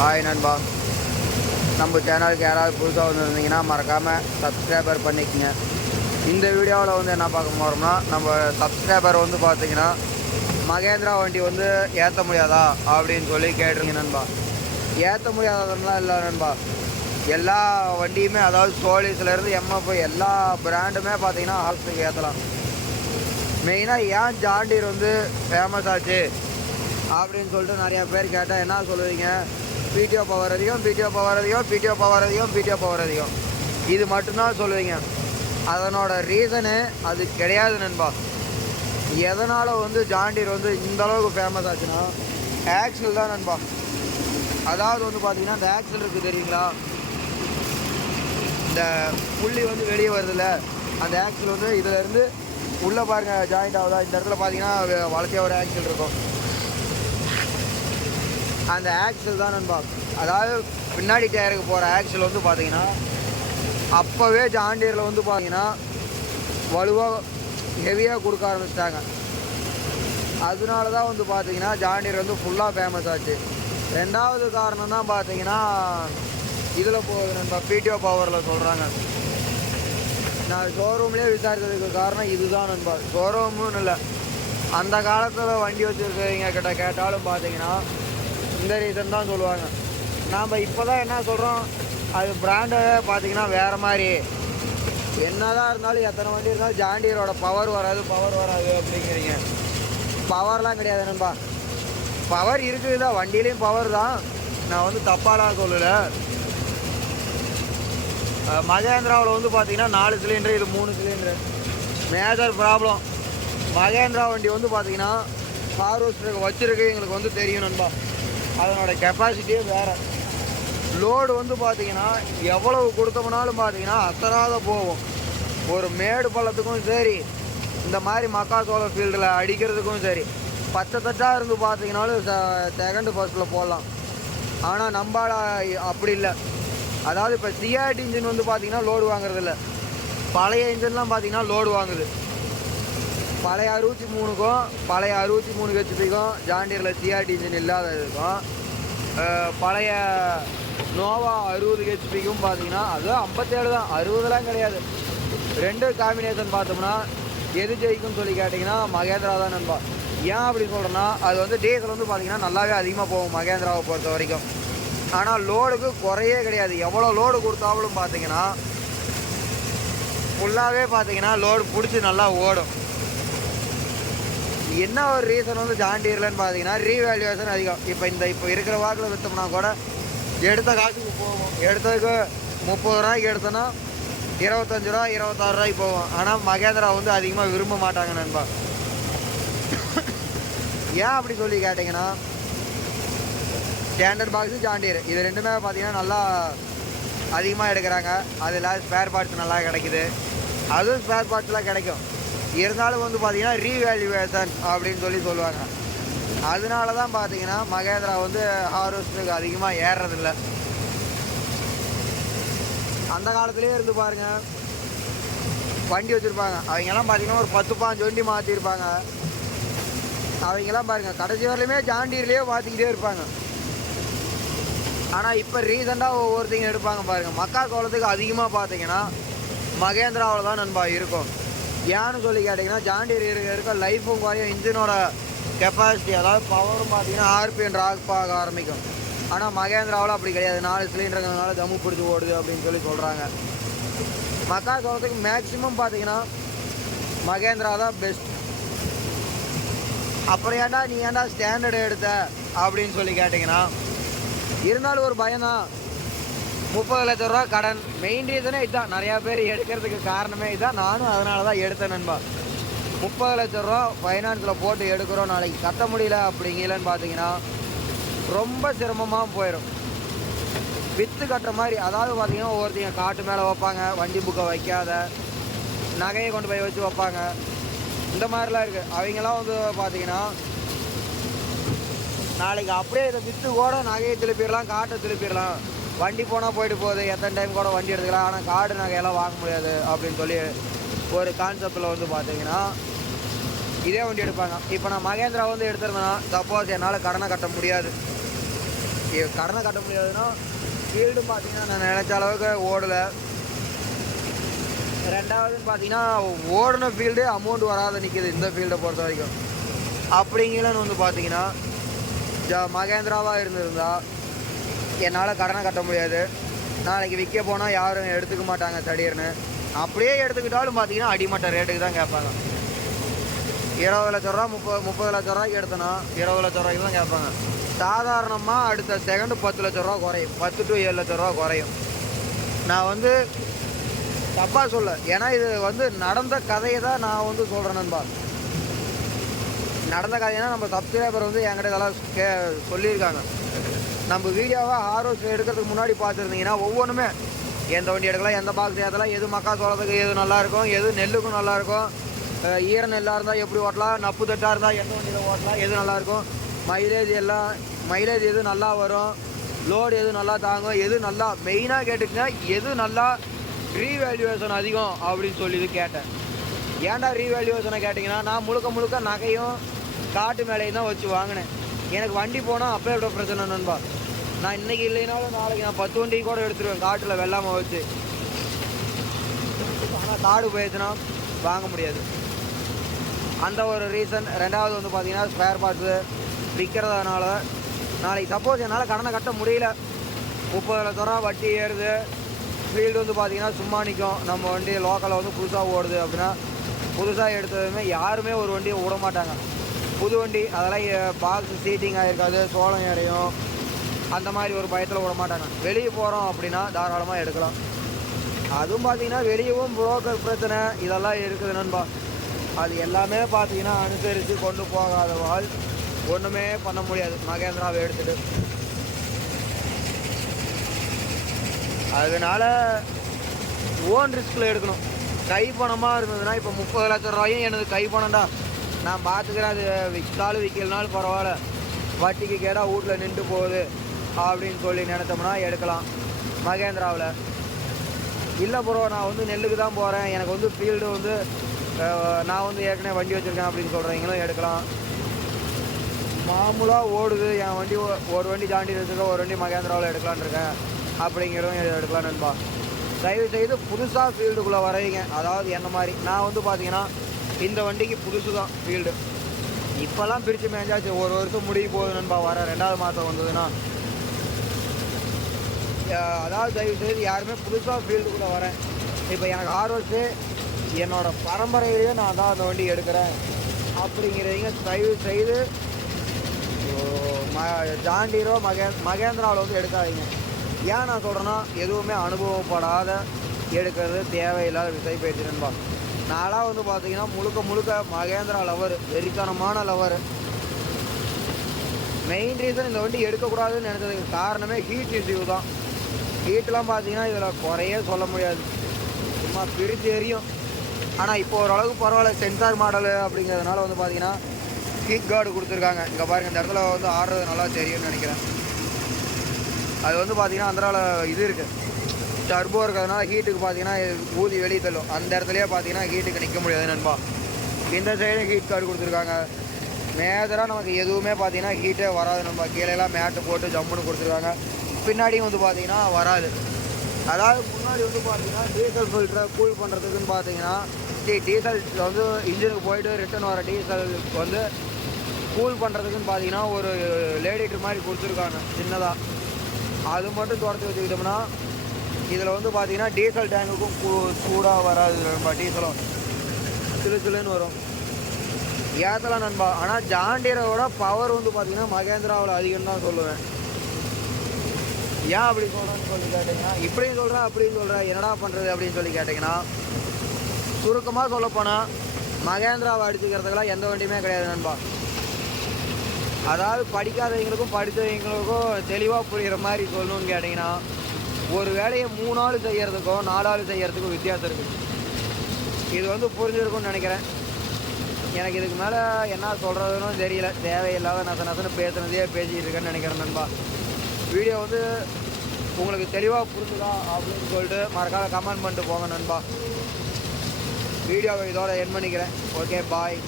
Hi நண்பா. நம்ம சேனலுக்கு யாராவது புதுசாக வந்துருந்தீங்கன்னா மறக்காமல் சப்ஸ்கிரைபர் பண்ணிக்கங்க. இந்த வீடியோவில் வந்து என்ன பார்க்க போகிறோம்னா நம்ம சப்ஸ்கிரைபர் வந்து பார்த்தீங்கன்னா மகேந்திரா வண்டி வந்து ஏற்ற முடியாதா அப்படின்னு சொல்லி கேட்டிருங்க நண்பா. ஏற்ற முடியாததுலாம் இல்லை நண்பா. எல்லா வண்டியுமே அதாவது சோலிஸ்லேருந்து எம்எஃப் எல்லா பிராண்டுமே பார்த்தீங்கன்னா ஹாஸ்பிட்டலுக்கு ஏற்றலாம் மெயினாக ஏன் ஜாண்டீர் வந்து ஃபேமஸ் ஆச்சு? அப்படின்னு சொல்லிட்டு நிறையா பேர் கேட்டால் என்ன சொல்லுவீங்க? பிடிஓ பவர் அதிகம் பிடிஓ பவர் அதிகம் பிடிஓ பவர் அதிகம் பிடிஓ பவர் அதிகம். இது மட்டும்தான் சொல்லுவீங்க. அதனோட ரீசனு அது கிடையாது நண்பா. எதனால் வந்து ஜாண்டீர் வந்து இந்த அளவுக்கு ஃபேமஸ் ஆச்சுன்னா ஆக்சில் தான் நண்பா. அதாவது வந்து பார்த்தீங்கன்னா இந்த ஆக்சில் இருக்குது தெரியுங்களா? இந்த புள்ளி வந்து வெளியே வருதுல்ல அந்த ஆக்சில் வந்து இதிலேருந்து உள்ளே பாருங்கள் ஜாயிண்ட் ஆகுதா? இந்த இடத்துல பார்த்தீங்கன்னா வளர்த்தியாக ஒரு ஆக்சில் இருக்கும். அந்த ஆக்சில் தான் நண்பா. அதாவது பின்னாடி டயருக்கு போகிற ஆக்சில் வந்து பார்த்தீங்கன்னா அப்போவே ஜாண்டியரில் வந்து பார்த்தீங்கன்னா வலுவாக ஹெவியாக கொடுக்க ஆரம்பிச்சிட்டாங்க. அதனால தான் வந்து பார்த்தீங்கன்னா ஜாண்டியர் வந்து ஃபுல்லாக ஃபேமஸ் ஆச்சு. ரெண்டாவது காரணம் தான் பார்த்தீங்கன்னா இதில் போகுது நண்பா பிடிஓ பவரில் சொல்கிறாங்க நான் ஷோரூம்லேயே விசாரித்ததுக்கு காரணம் இதுதான் நண்பா. ஷோரூம்னு இல்லை. அந்த காலத்தில் வண்டி வச்சுருக்கவங்க கிட்ட கேட்டாலும் பார்த்தீங்கன்னா இந்த ரீசன் தான் சொல்லுவாங்க. நாம் இப்போ தான் என்ன சொல்கிறோம் அது பிராண்டை பார்த்தீங்கன்னா வேறு மாதிரி. என்னதான் இருந்தாலும் எத்தனை வண்டி இருந்தாலும் ஜாண்டியரோட பவர் வராது பவர் வராது அப்படிங்கிறீங்க. பவர்லாம் கிடையாது நண்பா. பவர் இருக்குது? தான் வண்டியிலையும் பவர் தான். நான் வந்து தப்பாலாம் சொல்லலை. மகேந்திராவில் வந்து பார்த்தீங்கன்னா நாலு சிலிண்டர் இது மூணு சிலிண்டர் மேஜர் ப்ராப்ளம் மகேந்திரா வண்டி வந்து பார்த்தீங்கன்னா ஃபார்வஸ்டருக்கு வச்சுருக்கு. எங்களுக்கு வந்து தெரியும் நண்பா. அதனோட கெப்பாசிட்டியே வேறு. லோடு வந்து பார்த்தீங்கன்னா எவ்வளவு கொடுத்தோம்னாலும் பார்த்தீங்கன்னா அத்தராத போகும். ஒரு மேடு பள்ளத்துக்கும் சரி இந்த மாதிரி மக்காசோள ஃபீல்டில் அடிக்கிறதுக்கும் சரி பச்சை தட்டாக இருந்து பார்த்தீங்கன்னாலும் செகண்ட் ஃபர்ஸ்ட்டில் போடலாம். ஆனால் நம்மளால அப்படி இல்லை. அதாவது இப்போ சிஆர்டி இன்ஜின் வந்து பார்த்தீங்கன்னா லோடு வாங்குறதில்ல. பழைய இன்ஜின்லாம் பார்த்தீங்கன்னா லோடு வாங்குது. பழைய அறுபத்தி மூணுக்கும் பழைய அறுபத்தி மூணு ஹெச்பிக்கும் ஜாண்டியரில் சிஆர்டி இன்ஜின் இல்லாததுக்கும் பழைய நோவா அறுபது ஹெச்பிக்கும் பார்த்தீங்கன்னா அது ஐம்பத்தேழு தான். அறுபதுலாம் கிடையாது. ரெண்டு காம்பினேஷன் பார்த்தோம்னா எது ஜெயிக்கும்னு சொல்லி கேட்டிங்கன்னா மகேந்திரா தான் நண்பா. ஏன் அப்படி சொல்கிறேன்னா அது வந்து டீசல் வந்து பார்த்தீங்கன்னா நல்லாவே அதிகமாக போகும் மகேந்திராவை பொறுத்த வரைக்கும். ஆனால் லோடுக்கு குறையே கிடையாது. எவ்வளோ லோடு கொடுத்தாலும் பார்த்தீங்கன்னா ஃபுல்லாகவே பார்த்தீங்கன்னா லோடு பிடிச்சி நல்லா ஓடும். என்ன ஒரு ரீசன் வந்து ஜாண்டியர்லன்னு பார்த்தீங்கன்னா ரீவேல்யூவேஷன் அதிகம். இப்போ இந்த இப்போ இருக்கிற வாக்கில் விற்றோம்னா கூட எடுத்த காசுக்கு போகும் எடுத்ததுக்கு முப்பது ரூபாய்க்கு எடுத்தோன்னா இருபத்தஞ்சு ரூபா இருபத்தாறு ரூபாய்க்கு போகும் ஆனால் மகேந்திரா வந்து அதிகமாக விரும்ப மாட்டாங்க நண்பா. ஏன் அப்படி சொல்லி கேட்டிங்கன்னா ஸ்டாண்டர்ட் பாக்ஸு ஜாண்டியர் இது ரெண்டுமே பார்த்தீங்கன்னா நல்லா அதிகமாக எடுக்கிறாங்க. அதில் ஸ்பேர் பார்ட்ஸ் நல்லா கிடைக்குது. அதுவும் ஸ்பேர் பார்ட்ஸ்லாம் கிடைக்கும். இருந்தாலும் வந்து பார்த்தீங்கன்னா ரீவேல்யூவேஷன் அப்படின்னு சொல்லி சொல்லுவாங்க. அதனால தான் பார்த்தீங்கன்னா மகேந்திரா வந்து ஹார்வெஸ்ட்டுக்கு அதிகமாக ஏறுறதில்ல அந்த காலத்துலேயே இருந்து பாருங்க. வண்டி வச்சுருப்பாங்க. அவங்கெல்லாம் பார்த்தீங்கன்னா ஒரு பத்து பாஞ்சு வண்டி மாற்றிருப்பாங்க அவங்கெல்லாம் பாருங்கள் கடைசி வரலையுமே ஜாண்டியர்லேயே மாற்றிக்கிட்டே இருப்பாங்க. ஆனால் இப்போ ரீசெண்டாக ஒவ்வொருத்தையும் எடுப்பாங்க பாருங்கள் மக்கா கோலத்துக்கு அதிகமாக பார்த்தீங்கன்னா மகேந்திராவில் தான் நண்பா இருக்கும். ஏன்னு சொல்லி கேட்டிங்கன்னா ஜாண்டியர் இருக்க இருக்க லைஃபும் குறையும் இன்ஜினோட கெப்பாசிட்டி அதாவது பவரும் பார்த்தீங்கன்னா ஆர்பிஎன் ட்ராக் ஆக ஆரம்பிக்கும். ஆனால் மகேந்திராவில் அப்படி கிடையாது. நாலு சிலிண்டருங்கிறதுனால தம்மு பிடிச்சி ஓடுது அப்படின்னு சொல்லி சொல்கிறாங்க மக்கா சோளத்துக்கு மேக்ஸிமம் பார்த்தீங்கன்னா மகேந்திரா தான் பெஸ்ட் அப்புறம் ஏன்டா நீ ஏன்டா ஸ்டாண்டர்டு எடுத்த? அப்படின்னு சொல்லி கேட்டிங்கன்னா இருந்தாலும் ஒரு பயம்தான். முப்பது லட்ச ரூபா கடன். மெயின் ரீசனே இதுதான் நிறையா பேர் எடுக்கிறதுக்கு காரணமே இதுதான் நானும் அதனால தான் எடுத்தேன் நண்பா. முப்பது லட்ச ரூபா ஃபைனான்ஸில் போட்டு எடுக்கிறோம் நாளைக்கு. கட்ட முடியல அப்படிங்கலன்னு பார்த்தீங்கன்னா ரொம்ப சிரமமாக போயிடும் வித்து கட்டுற மாதிரி அதாவது பார்த்தீங்கன்னா ஒவ்வொருத்தங்க காட்டு மேலே வைப்பாங்க. வண்டி புக்கை வைக்காத. நகையை கொண்டு போய் வச்சு வைப்பாங்க. இந்த மாதிரிலாம் இருக்குது அவங்கெல்லாம் வந்து பார்த்தீங்கன்னா நாளைக்கு அப்படியே இதை விற்று கூட நகையை திருப்பிடலாம் காட்டை திருப்பிடலாம். வண்டி போனால் போயிட்டு போகுது. எத்தனை டைம் கூட வண்டி எடுத்துக்கலாம். ஆனால் காடு நகையெல்லாம் வாங்க முடியாது அப்படின்னு சொல்லி ஒரு கான்செப்டில் வந்து பார்த்தீங்கன்னா இதே வண்டி எடுப்பாங்க. இப்போ நான் மகேந்திரா வந்து எடுத்திருந்தேன்னா சப்போஸ் என்னால் கடனை கட்ட முடியாது. கடனை கட்ட முடியாதுன்னா ஃபீல்டு பார்த்தீங்கன்னா நான் நினச்ச அளவுக்கு ஓடலை. ரெண்டாவதுன்னு பார்த்தீங்கன்னா ஓடின ஃபீல்டு அமௌண்ட் வராத நிற்கிது இந்த ஃபீல்டை பொறுத்த வரைக்கும். அப்படிங்கலன்னு வந்து பார்த்தீங்கன்னா ஜ மகேந்திராவாக இருந்திருந்தா என்னால் கடனை கட்ட முடியாது. நாளைக்கு விற்க போனால் யாரும் எடுத்துக்க மாட்டாங்க தடீர்னு. அப்படியே எடுத்துக்கிட்டாலும் பார்த்தீங்கன்னா அடிமட்ட ரேட்டுக்கு தான் கேட்பாங்க. இருபது லட்ச ரூபா முப்பது முப்பது லட்ச ரூபாய்க்கு எடுத்தனா இருபது லட்ச ரூபாய்க்கு தான் கேட்பாங்க. சாதாரணமாக அடுத்த செகண்டு பத்து லட்ச ரூபா குறையும். பத்து டு ஏழு லட்ச ரூபா குறையும். நான் வந்து தப்பாக சொல்ல ஏன்னா இது வந்து நடந்த கதையை தான் நான் வந்து சொல்கிறேன் நண்பா. நடந்த கதைனா நம்ம சப்ஸ்கிரைபர் வந்து என்கிட்ட இதெல்லாம் கே சொல்லியிருக்காங்க. நம்ம வீடியோவை ஆர்ஓஸ் எடுக்கிறதுக்கு முன்னாடி பார்த்துருந்தீங்கன்னா ஒவ்வொன்றுமே எந்த வண்டி எடுக்கலாம் எந்த பாக்ஸ் ஏற்றலாம் எது மக்கா சோளத்துக்கு எது நல்லாயிருக்கும் எது நெல்லுக்கும் நல்லாயிருக்கும் ஈர நெல்லாக இருந்தால் எப்படி ஓட்டலாம் நப்பு தட்டாக இருந்தால் எந்த வண்டியில் ஓட்டலாம் எது நல்லாயிருக்கும் மைலேஜ் எல்லாம் மைலேஜ் எது நல்லா வரும் லோடு எது நல்லா தாங்கும் எது நல்லா மெயினாக கேட்டுக்கங்க எது நல்லா ரீவேல்யூவேஷன் அதிகம் அப்படின்னு சொல்லி இது கேட்டேன். ஏன்டா ரீவேல்யூவேஷனை கேட்டிங்கன்னா நான் முழுக்க முழுக்க நகையும் காட்டு மேலேயும் தான் வச்சு வாங்கினேன். எனக்கு வண்டி போனால் அப்போ எவ்வளோ பிரச்சனை நண்பா. நான் இன்னைக்கு இல்லைனாலும் நாளைக்கு நான் பத்து வண்டி கூட எடுத்துருவேன். காட்டில் வெள்ளாமல் வச்சு. ஆனால் காடு போயிடுச்சுன்னா வாங்க முடியாது. அந்த ஒரு ரீசன் ரெண்டாவது வந்து பார்த்தீங்கன்னா ஸ்பேர் பார்ட்ஸு விற்கிறதுனால நாளைக்கு சப்போஸ் என்னால் கடனை கட்ட முடியல. முப்பது லட்ச ரூபா வட்டி ஏறுது. ஃபீல்டு வந்து பார்த்தீங்கன்னா சும்மா நிற்கும் நம்ம வண்டி லோக்கலில் வந்து புதுசாக ஓடுது அப்படின்னா புதுசாக எடுத்ததுமே யாருமே ஒரு வண்டியை விட மாட்டாங்க. புது வண்டி அதெல்லாம் பாக்ஸ் சீட்டிங் ஆகிருக்காது சோளம் இடையும் அந்த மாதிரி ஒரு பயத்தில் விட மாட்டாங்க. வெளியே போகிறோம் அப்படின்னா தாராளமாக எடுக்கலாம். அதுவும் பார்த்தீங்கன்னா வெளியவும் புரோக்கர் பிரச்சனை இதெல்லாம் இருக்குது நண்பா. அது எல்லாமே பார்த்தீங்கன்னா அனுசரித்து கொண்டு போகாதவால் ஒன்றுமே பண்ண முடியாது. மகேந்திராவை எடுத்துட்டு. அதனால் ஓன் ரிஸ்கில் எடுக்கணும். கைப்பணமாக இருந்ததுன்னா இப்போ முப்பது லட்ச ரூபாயும் எனது கைப்பணம்டா. நான் பார்த்துக்கிறேன் அது விற்றாலும் விற்கலனாலும் பரவாயில்ல. வட்டிக்கு கேட்டால் வீட்டில் நின்று போகுது அப்படின்னு சொல்லி நினைத்தோம்னா எடுக்கலாம். மகேந்திராவில். இல்லை ப்ரோ நான் வந்து நெல்லுக்கு தான் போகிறேன் எனக்கு வந்து ஃபீல்டு வந்து நான் வந்து ஏற்கனவே வண்டி வச்சுருக்கேன் அப்படின்னு சொல்கிறீங்களும் எடுக்கலாம். மாமூலாக ஓடுது. என் வண்டி ஒரு வண்டி தாண்டி வச்சுருக்க ஒரு வண்டி மகேந்திராவில் எடுக்கலான்னு இருக்கேன். அப்படிங்கிறதும் எடுக்கலாம் நண்பா. தயவு செய்து புதுசாக ஃபீல்டுக்குள்ளே வரவீங்க அதாவது என்ன மாதிரி? நான் வந்து பார்த்தீங்கன்னா இந்த வண்டிக்கு புதுசு தான் ஃபீல்டு இப்போல்லாம் பிரித்து மேஞ்சாச்சு ஒரு வருஷம் முடிய போகுது நண்பா. வர ரெண்டாவது மாதம் வந்ததுன்னா. அதாவது தயவு செய்து யாருமே புதுசாக ஃபீல்டுக்குள்ளே வரேன். இப்போ எனக்கு ஆர்வத்து என்னோட பரம்பரையிலேயே நான் தான் அந்த வண்டி எடுக்கிறேன். அப்படிங்கிறவங்க தயவு செய்து ம ஜாண்டீரோ மகே மகேந்திராவில் வந்து எடுக்காதீங்க. ஏன் நான் சொல்கிறேன்னா எதுவுமே அனுபவப்படாத எடுக்கிறது தேவையில்லாத விசை பேச்சு நண்பா. நான்லாம் வந்து பார்த்தீங்கன்னா முழுக்க முழுக்க மகேந்திரா லவர் வெறித்தனமான லவர் மெயின் ரீசன் இந்த வண்டி எடுக்கக்கூடாதுன்னு நினச்சதுக்கு காரணமே ஹீட் இஷ்யூ தான். ஹீட்லாம் பார்த்தீங்கன்னா இதில் குறையே சொல்ல முடியாது. சும்மா பிரித்து எரியும். ஆனால் இப்போ ஓரளவுக்கு பரவாயில்ல சென்சார் மாடலு அப்படிங்கிறதுனால வந்து பார்த்தீங்கன்னா ஹீட் கார்டு கொடுத்துருக்காங்க. இங்கே பாருங்கள் இந்த இடத்துல வந்து ஆடுறது நல்லா தெரியும்னு நினைக்கிறேன். அது வந்து பார்த்தீங்கன்னா அந்த இது இருக்குது டர்போ இருக்கிறதுனால ஹீட்டுக்கு பார்த்தீங்கன்னா ஊதி வெளியே தள்ளும். அந்த இடத்துலயே பார்த்தீங்கன்னா ஹீட்டுக்கு நிற்க முடியாது நண்பா. இந்த சைடு ஹீட் கார்டு கொடுத்துருக்காங்க. மேஜராக நமக்கு எதுவுமே பார்த்தீங்கன்னா ஹீட்டே வராது நம்ம கீழேலாம் மேட்டு போட்டு ஜம்முன்னு கொடுத்துருக்காங்க. பின்னாடியும் வந்து பார்த்தீங்கன்னா வராது. அதாவது முன்னாடி வந்து பார்த்தீங்கன்னா டீசல் ஃபில்டரை கூல் பண்ணுறதுக்குன்னு பார்த்தீங்கன்னா டீ- டீசல் வந்து இன்ஜினுக்கு போயிட்டு ரிட்டர்ன் வர டீசல் வந்து கூல் பண்ணுறதுக்குன்னு பார்த்தீங்கன்னா ஒரு லேடிட்டர் மாதிரி கொடுத்துருக்காங்க சின்னதாக அது மட்டும் துரத்தி வச்சுக்கிட்டோம்னா இதில் வந்து பார்த்தீங்கன்னா டீசல் டேங்குக்கும் கூ- சூடாக வராது நண்பா. டீசலும் சிலு சிலுன்னு வரும். ஏற்றலாம் நண்பா. ஆனால் ஜாண்டீரோட பவர் வந்து பார்த்தீங்கன்னா மகேந்திராவில் அதிகம் தான் சொல்லுவேன். ஏன் அப்படி சொல்கிறேன்னு சொல்லி கேட்டிங்கன்னா இப்படியும் சொல்கிறேன் அப்படியும் சொல்கிறேன் என்னடா பண்ணுறது அப்படின்னு சொல்லி கேட்டிங்கன்னா சுருக்கமாக சொல்லப்போனால் மகேந்திராவை அடிச்சுக்கிறதுக்கெல்லாம் எந்த வண்டியுமே கிடையாது நண்பா. அதாவது படிக்காதவங்களுக்கும் படித்தவங்களுக்கும் தெளிவாக புரிகிற மாதிரி சொல்லணும்னு கேட்டிங்கன்னா ஒரு வேலையை மூணு ஆள் செய்கிறதுக்கும் நாலு ஆள் செய்கிறதுக்கும் வித்தியாசம் இருக்குது இது வந்து புரிஞ்சிருக்கும்னு நினைக்கிறேன். எனக்கு இதுக்கு மேலே என்ன சொல்கிறதுன்னு தெரியல. தேவையில்லாத நச நசன்னு பேசுனதே பேசிகிட்டு இருக்கேன்னு நினைக்கிறேன் நண்பா. வீடியோ வந்து உங்களுக்கு தெளிவாக புரிஞ்சுதா அப்படின்னு சொல்லிட்டு மறக்காத கமெண்ட் பண்ணிட்டு போங்க நண்பா. வீடியோவை இதோட என் பண்ணிக்கிறேன். Okay bye